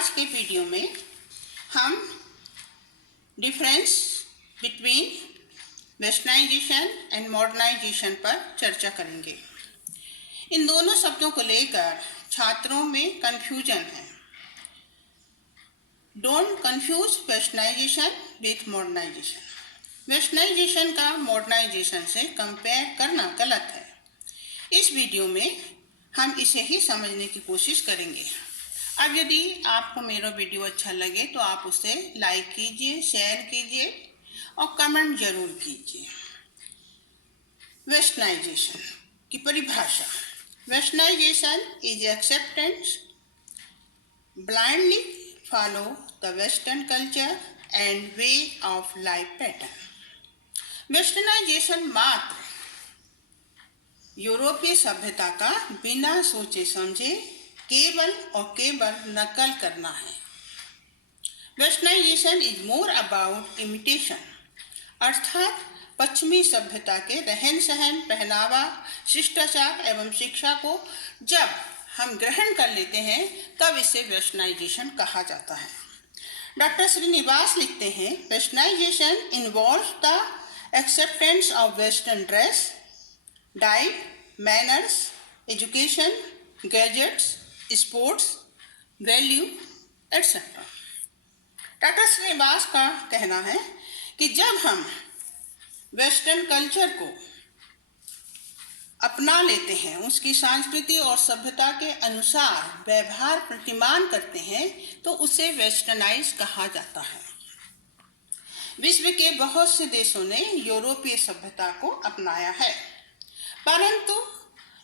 आज के वीडियो में हम difference between westernisation and modernisation पर चर्चा करेंगे। इन दोनों शब्दों को लेकर छात्रों में कंफ्यूजन है। Don't confuse westernisation with modernisation. Westernisation का मॉडर्नाइजेशन से कंपेयर करना गलत है। इस वीडियो में हम इसे ही समझने की कोशिश करेंगे। अब यदि आपको मेरा वीडियो अच्छा लगे तो आप उसे लाइक कीजिए, शेयर कीजिए और कमेंट जरूर कीजिए। वेस्टर्नाइजेशन की परिभाषा। Westernisation is acceptance blindly follow the western culture and way of life pattern. Westernisation मात्र यूरोपीय सभ्यता का बिना सोचे समझे केवल और केवल नकल करना है। Westernisation is more about imitation, अर्थात पश्चिमी सभ्यता के रहन सहन, पहनावा, शिष्टाचार एवं शिक्षा को जब हम ग्रहण कर लेते हैं तब इसे वेस्टर्नाइजेशन कहा जाता है। डॉक्टर श्रीनिवास लिखते हैं, westernisation involves the acceptance of western dress, diet, manners, education, gadgets, sports, value etcetera. Doctor Srinivas का कहना है कि जब हम वेस्टर्न कल्चर को अपना लेते हैं, उसकी संस्कृति और सभ्यता के अनुसार व्यवहार प्रतिमान करते हैं तो उसे वेस्टर्नाइज कहा जाता है। विश्व के बहुत से देशों ने यूरोपीय सभ्यता को अपनाया है, परंतु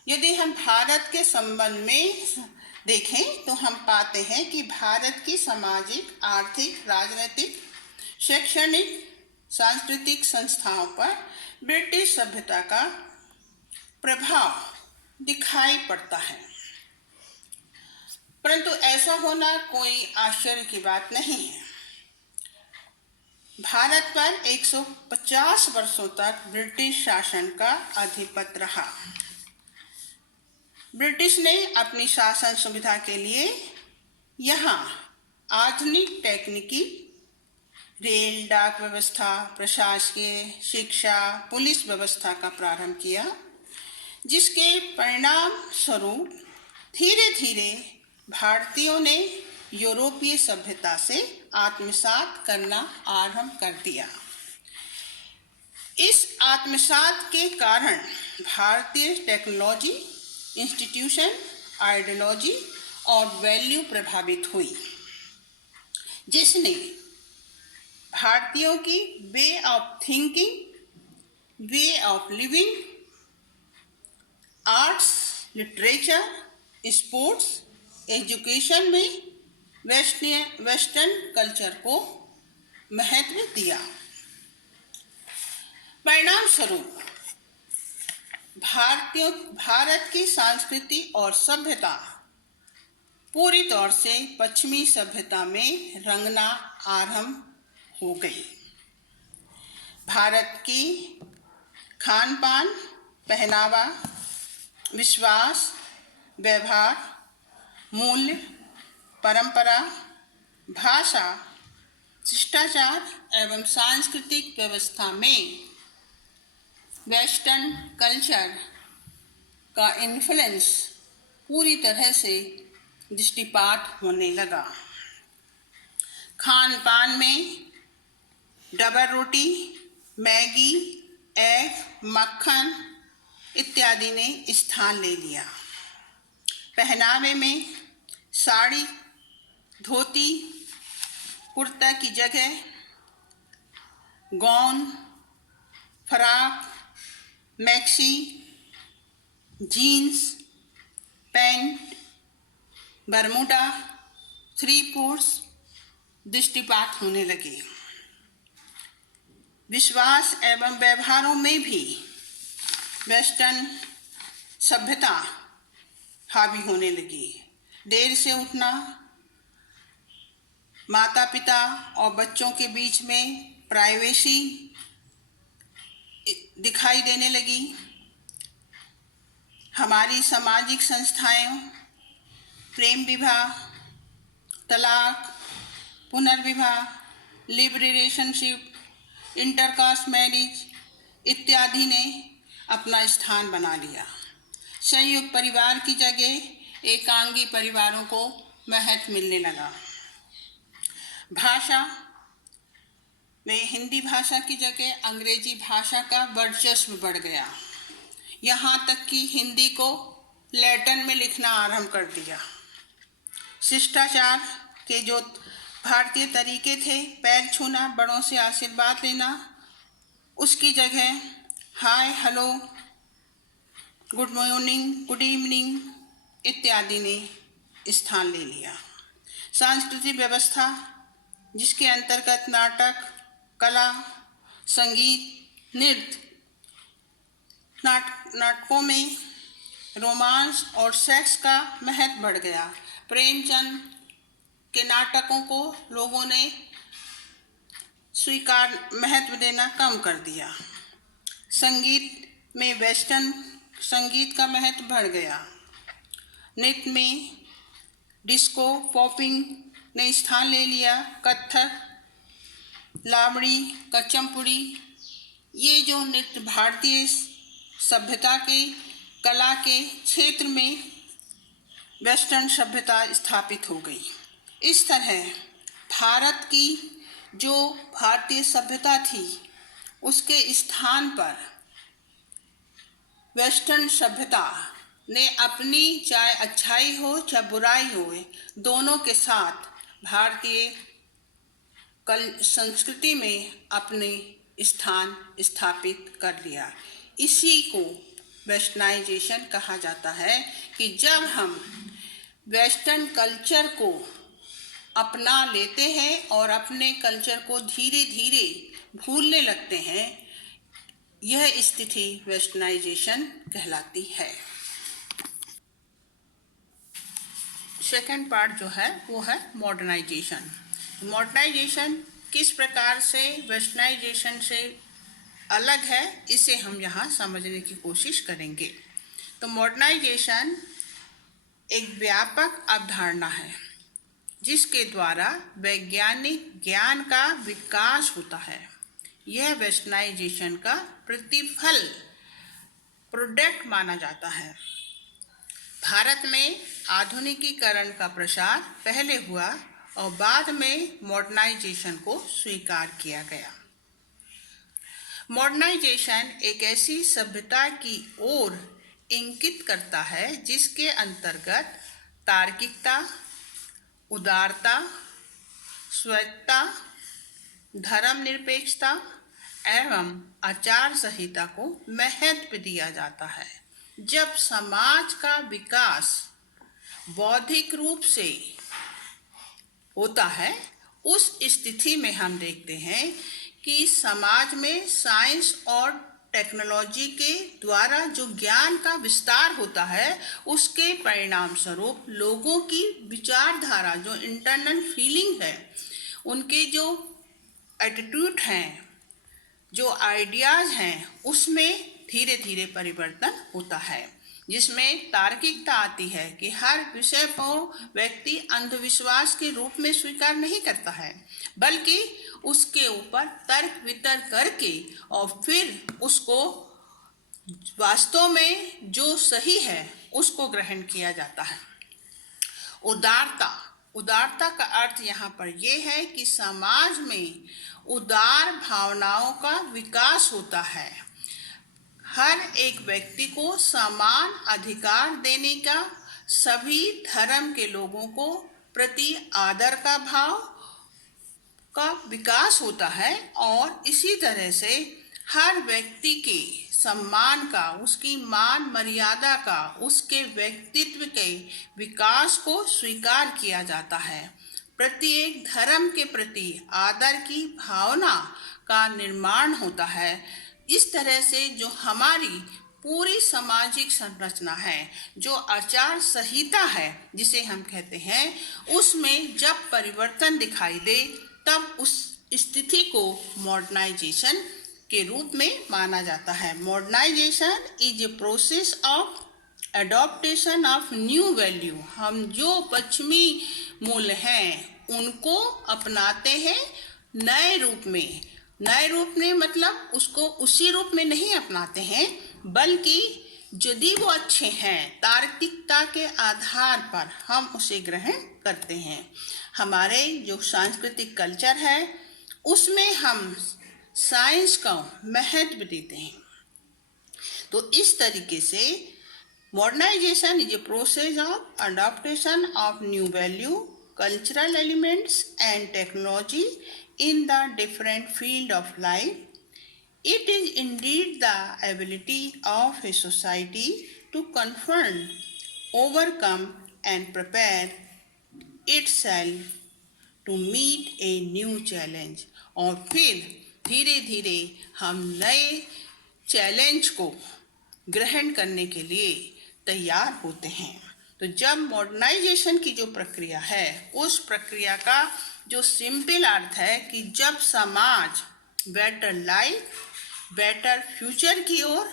यदि हम भारत के संबंध में देखें तो हम पाते हैं कि भारत की सामाजिक, आर्थिक, राजनीतिक, शैक्षणिक, सांस्कृतिक संस्थाओं पर ब्रिटिश सभ्यता का प्रभाव दिखाई पड़ता है। परंतु ऐसा होना कोई आश्चर्य की बात नहीं है। भारत पर 150 वर्षों तक ब्रिटिश शासन का आधिपत्य रहा। ब्रिटिश ने अपनी शासन सुविधा के लिए यहाँ आधुनिक तकनीकी, रेल, डाक व्यवस्था, प्रशासकीय, शिक्षा, पुलिस व्यवस्था का प्रारंभ किया, जिसके परिणाम स्वरूप धीरे धीरे भारतीयों ने यूरोपीय सभ्यता से आत्मसात करना आरंभ कर दिया। इस आत्मसात के कारण भारतीय टेक्नोलॉजी, इंस्टीट्यूशन, आइडियोलॉजी और वैल्यू प्रभावित हुई, जिसने भारतीयों की way of thinking, way of living, arts, literature, sports, education में वेस्टर्न कल्चर को महत्व दिया। परिणाम स्वरूप भारत की संस्कृति और सभ्यता पूरी तौर से पश्चिमी सभ्यता में रंगना आरंभ हो गई। भारत की खान पान, पहनावा, विश्वास, व्यवहार, मूल्य, परंपरा, भाषा, शिष्टाचार एवं सांस्कृतिक व्यवस्था में वेस्टर्न कल्चर का इन्फ्लुएंस पूरी तरह से दृष्टिपात होने लगा। खान पान में डबल रोटी, मैगी, एग, मक्खन इत्यादि ने स्थान ले लिया। पहनावे में साड़ी, धोती, कुर्ता की जगह gown, frock, maxi, jeans, pant, Bermuda, three fourth दृष्टिपात होने लगे। विश्वास एवं व्यवहारों में भी वेस्टर्न सभ्यता हावी होने लगी। देर से उठना, माता पिता और बच्चों के बीच में प्राइवेसी दिखाई देने लगी। हमारी सामाजिक संस्थाएं प्रेम विवाह, तलाक, पुनर्विवाह, लिव रिलेशनशिप, इंटरकास्ट मैरिज इत्यादि ने अपना स्थान बना लिया। संयुक्त परिवार की जगह एकांगी परिवारों को महत्व मिलने लगा। भाषा में हिंदी भाषा की जगह अंग्रेजी भाषा का वर्चस्व बढ़ गया। यहाँ तक कि हिंदी को लैटिन में लिखना आरंभ कर दिया। शिष्टाचार के जो भारतीय तरीके थे, पैर छूना, बड़ों से आशीर्वाद लेना, उसकी जगह hi, hello, good morning, good evening इत्यादि ने स्थान ले लिया। सांस्कृतिक व्यवस्था जिसके अंतर्गत नाटक, कला, संगीत, नृत्य, नाटकों में रोमांस और सेक्स का महत्व बढ़ गया। प्रेमचंद के नाटकों को लोगों ने महत्व देना कम कर दिया। संगीत में वेस्टर्न संगीत का महत्व बढ़ गया। नृत्य में डिस्को, पॉपिंग ने स्थान ले लिया। कथक, लावड़ी, कच्चमपुड़ी, ये जो नृत्य भारतीय सभ्यता के कला के क्षेत्र में वेस्टर्न सभ्यता स्थापित हो गई। इस तरह भारत की जो भारतीय सभ्यता थी उसके स्थान पर वेस्टर्न सभ्यता ने अपनी, चाहे अच्छाई हो चाहे बुराई हो, दोनों के साथ भारतीय संस्कृति में अपने स्थान स्थापित कर लिया। इसी को वेस्टर्नाइजेशन कहा जाता है कि जब हम वेस्टर्न कल्चर को अपना लेते हैं और अपने कल्चर को धीरे धीरे भूलने लगते हैं, यह स्थिति वेस्टर्नाइजेशन कहलाती है। सेकंड पार्ट जो है वो है मॉडर्नाइजेशन। मॉडर्नाइजेशन किस प्रकार से वेस्टर्नाइजेशन से अलग है, इसे हम यहाँ समझने की कोशिश करेंगे। तो मॉडर्नाइजेशन एक व्यापक अवधारणा है जिसके द्वारा वैज्ञानिक ज्ञान का विकास होता है। यह वेस्टर्नाइजेशन का प्रतिफल, प्रोडक्ट माना जाता है। भारत में आधुनिकीकरण का प्रसार पहले हुआ और बाद में मॉडर्नाइजेशन को स्वीकार किया गया। मॉडर्नाइजेशन एक ऐसी सभ्यता की ओर इंगित करता है जिसके अंतर्गत तार्किकता, उदारता, स्वायत्तता, धर्मनिरपेक्षता एवं आचार संहिता को महत्व दिया जाता है। जब समाज का विकास बौद्धिक रूप से होता है, उस स्थिति में हम देखते हैं कि समाज में साइंस और टेक्नोलॉजी के द्वारा जो ज्ञान का विस्तार होता है, उसके परिणाम स्वरूप लोगों की विचारधारा, जो इंटरनल फीलिंग है, उनके जो एटीट्यूड हैं, जो आइडियाज़ हैं, उसमें धीरे धीरे परिवर्तन होता है, जिसमें तार्किकता आती है कि हर विषय को व्यक्ति अंधविश्वास के रूप में स्वीकार नहीं करता है, बल्कि उसके ऊपर तर्क वितर्क करके और फिर उसको वास्तव में जो सही है उसको ग्रहण किया जाता है। उदारता का अर्थ यहाँ पर यह है कि समाज में उदार भावनाओं का विकास होता है। हर एक व्यक्ति को समान अधिकार देने का, सभी धर्म के लोगों को प्रति आदर का भाव का विकास होता है और इसी तरह से हर व्यक्ति के सम्मान का, उसकी मान मर्यादा का, उसके व्यक्तित्व के विकास को स्वीकार किया जाता है। प्रत्येक धर्म के प्रति आदर की भावना का निर्माण होता है। इस तरह से जो हमारी पूरी सामाजिक संरचना है, जो आचार संहिता है जिसे हम कहते हैं, उसमें जब परिवर्तन दिखाई दे तब उस स्थिति को मॉडर्नाइजेशन के रूप में माना जाता है। Modernisation is a process of adaptation of new value, हम जो पश्चिमी मूल्य हैं उनको अपनाते हैं नए रूप में। नए रूप में मतलब उसको उसी रूप में नहीं अपनाते हैं, बल्कि यदि वो अच्छे हैं तार्किकता के आधार पर हम उसे ग्रहण करते हैं। हमारे जो सांस्कृतिक कल्चर है उसमें हम साइंस का महत्व देते हैं। तो इस तरीके से modernization is a process of adaptation of new value, cultural elements and technology in the different field of life. It is indeed the ability of a society to confront, overcome and prepare itself to meet a new challenge. और फिर धीरे धीरे हम नए challenge को ग्रहण करने के लिए तैयार होते हैं। तो जब मॉडर्नाइजेशन की जो प्रक्रिया है उस प्रक्रिया का जो सिंपल अर्थ है कि जब समाज बेटर लाइफ, बेटर फ्यूचर की ओर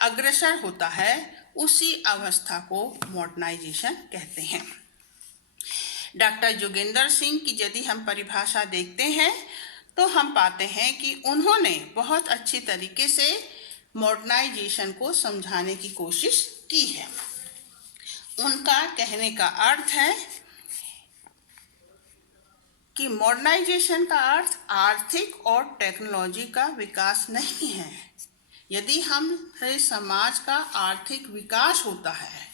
अग्रसर होता है, उसी अवस्था को मॉडर्नाइजेशन कहते हैं। डॉक्टर जोगेंद्र सिंह की यदि हम परिभाषा देखते हैं तो हम पाते हैं कि उन्होंने बहुत अच्छी तरीके से मॉडर्नाइजेशन को समझाने की कोशिश की है। उनका कहने का अर्थ है कि मॉडर्नाइजेशन का अर्थ आर्थिक और टेक्नोलॉजी का विकास नहीं है। यदि हमारे समाज का आर्थिक विकास होता है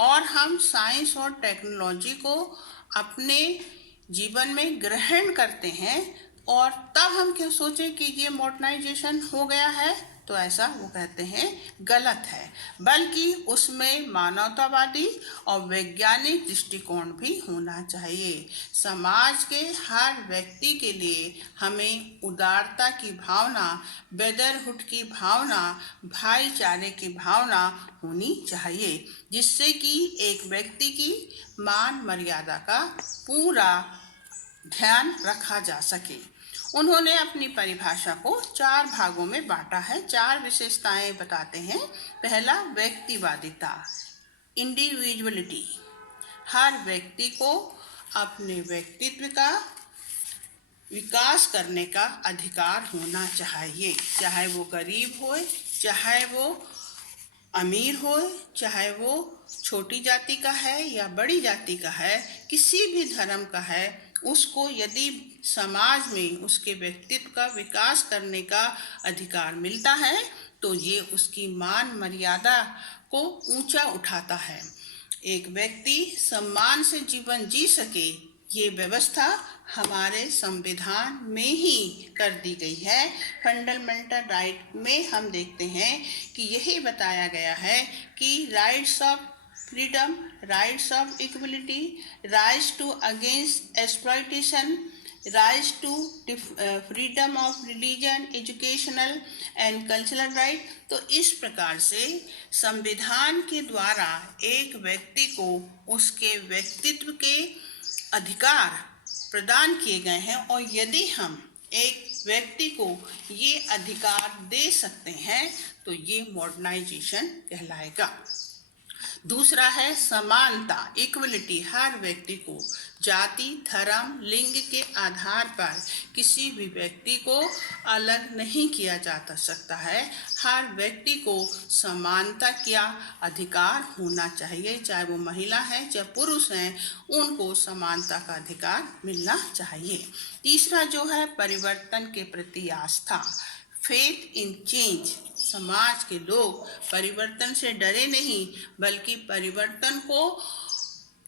और हम साइंस और टेक्नोलॉजी को अपने जीवन में ग्रहण करते हैं और तब हम क्यों सोचें कि ये मॉडर्नाइजेशन हो गया है, तो ऐसा वो कहते हैं गलत है, बल्कि उसमें मानवतावादी और वैज्ञानिक दृष्टिकोण भी होना चाहिए। समाज के हर व्यक्ति के लिए हमें उदारता की भावना, ब्रदरहुड की भावना, भाईचारे की भावना होनी चाहिए, जिससे कि एक व्यक्ति की मान मर्यादा का पूरा ध्यान रखा जा सके। उन्होंने अपनी परिभाषा को 4 भागों में बांटा है। 4 विशेषताएं बताते हैं। पहला, व्यक्तिवादिता, इंडिविजुअलिटी। हर व्यक्ति को अपने व्यक्तित्व का विकास करने का अधिकार होना चाहिए, चाहे वो गरीब हो, चाहे वो अमीर हो, चाहे वो छोटी जाति का है या बड़ी जाति का है, किसी भी धर्म का है, उसको यदि समाज में उसके व्यक्तित्व का विकास करने का अधिकार मिलता है तो ये उसकी मान मर्यादा को ऊंचा उठाता है। एक व्यक्ति सम्मान से जीवन जी सके, ये व्यवस्था हमारे संविधान में ही कर दी गई है। फंडामेंटल राइट में हम देखते हैं कि यही बताया गया है कि rights of freedom, rights of equality, rights to against exploitation, rights to freedom of religion, educational and cultural right। तो इस प्रकार से संविधान के द्वारा एक व्यक्ति को उसके व्यक्तित्व के अधिकार प्रदान किए गए हैं, और यदि हम एक व्यक्ति को ये अधिकार दे सकते हैं तो ये मॉडर्नाइजेशन कहलाएगा। दूसरा है समानता, इक्वलिटी। हर व्यक्ति को जाति, धर्म, लिंग के आधार पर किसी भी व्यक्ति को अलग नहीं किया जा सकता है। हर व्यक्ति को समानता का अधिकार होना चाहिए, चाहे वो महिला है चाहे पुरुष हैं, उनको समानता का अधिकार मिलना चाहिए। तीसरा जो है परिवर्तन के प्रति आस्था, फेथ इन चेंज। समाज के लोग परिवर्तन से डरे नहीं, बल्कि परिवर्तन को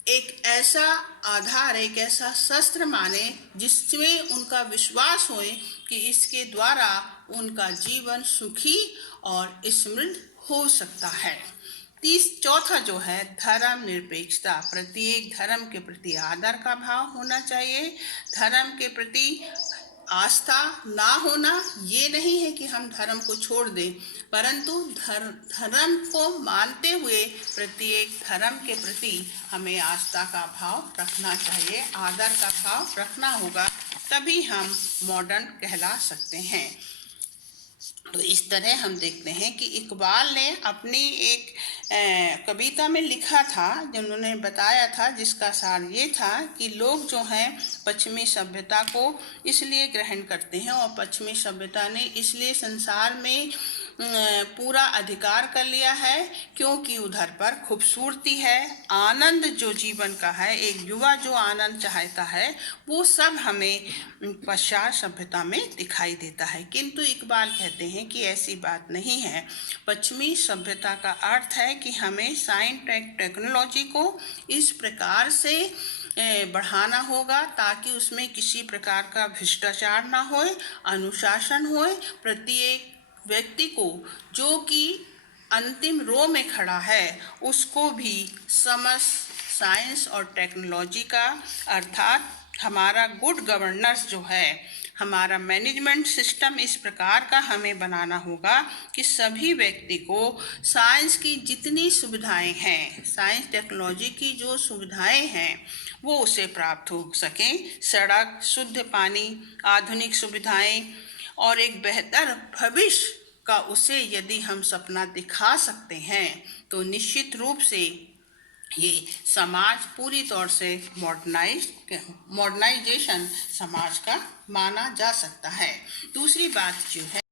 एक ऐसा आधार, एक ऐसा शस्त्र माने जिसमें उनका विश्वास होए कि इसके द्वारा उनका जीवन सुखी और समृद्ध हो सकता है। चौथा जो है धर्म निरपेक्षता। प्रत्येक धर्म के प्रति आदर का भाव होना चाहिए। धर्म के प्रति आस्था ना होना ये नहीं है कि हम धर्म को छोड़ दें, परंतु धर्म को मानते हुए प्रत्येक धर्म के प्रति हमें आस्था का भाव रखना चाहिए, आदर का भाव रखना होगा, तभी हम मॉडर्न कहला सकते हैं। तो इस तरह हम देखते हैं कि इकबाल ने अपनी एक कविता में लिखा था, जिन्होंने बताया था, जिसका सार ये था कि लोग जो हैं पश्चिमी सभ्यता को इसलिए ग्रहण करते हैं और पश्चिमी सभ्यता ने इसलिए संसार में पूरा अधिकार कर लिया है क्योंकि उधर पर खूबसूरती है, आनंद जो जीवन का है, एक युवा जो आनंद चाहता है, वो सब हमें पश्चात सभ्यता में दिखाई देता है। किंतु इकबाल कहते हैं कि ऐसी बात नहीं है। पश्चिमी सभ्यता का अर्थ है कि हमें साइंस टेक्नोलॉजी को इस प्रकार से बढ़ाना होगा ताकि उसमें किसी प्रकार का भ्रष्टाचार ना हो, अनुशासन हो, प्रत्येक व्यक्ति को जो कि अंतिम रो में खड़ा है उसको भी समझ साइंस और टेक्नोलॉजी का, अर्थात हमारा गुड गवर्नेंस जो है, हमारा मैनेजमेंट सिस्टम इस प्रकार का हमें बनाना होगा कि सभी व्यक्ति को साइंस की जितनी सुविधाएं हैं, साइंस टेक्नोलॉजी की जो सुविधाएं हैं, वो उसे प्राप्त हो सकें। सड़क, शुद्ध पानी, आधुनिक सुविधाएं और एक बेहतर भविष्य का उसे यदि हम सपना दिखा सकते हैं तो निश्चित रूप से ये समाज पूरी तौर से मॉडर्नाइजेशन समाज का माना जा सकता है। दूसरी बात जो है